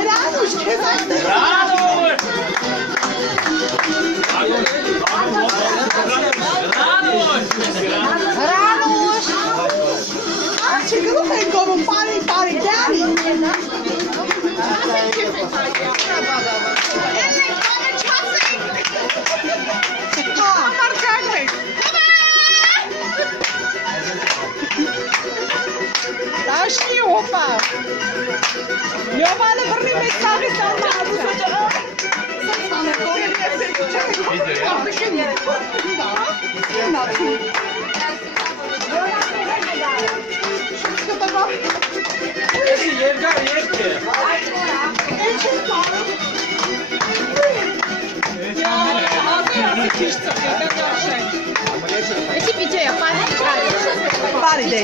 Հրանուշ, քեզ այստեղ։ Հրանուշ։ Աղջի գլուխ են գովում, բարի, դյանի։ Դաշնի հոպա։ Յովանը բրի մեծ սաղի սարմա ադուսը ջղա։ Եսի երկար երկ է։ Եսի պիջե է, Բարի դե։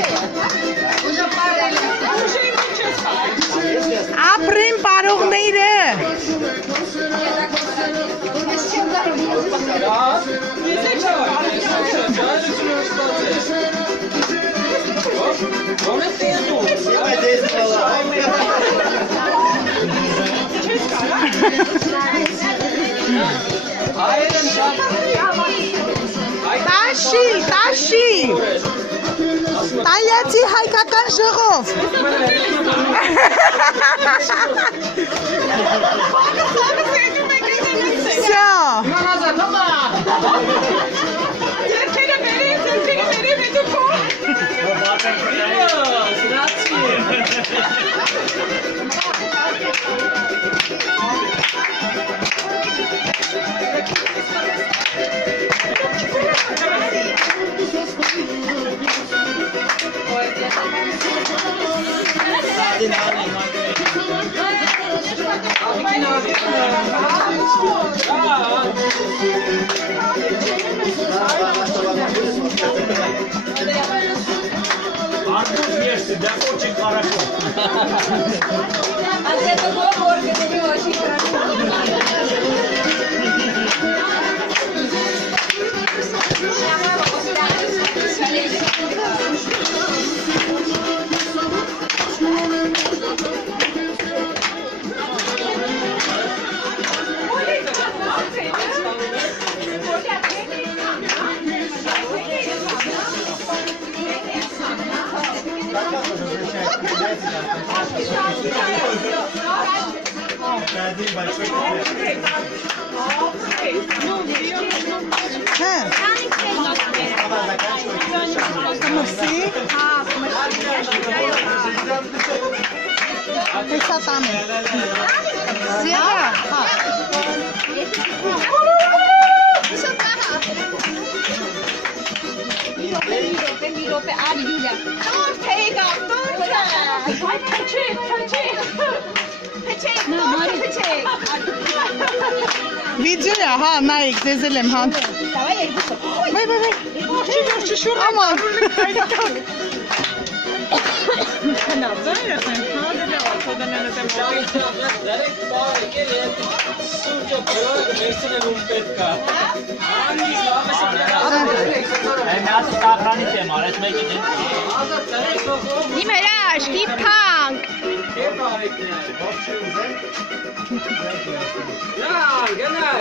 Ապրին պարողները։ Տաշի։ Տալյացի հայկական ժողով։ Սյա։ Ձերքերը բերի, հետո քո։ Арбуз ешьте, да очень хорошо. От этого органа не очень хорошо. Esa también. Cierra. Mirope, Ali Julia. Videoya ha, nayik dezelim ha. Vay. Aman. Nimeraş, Kipang. Ja, genau.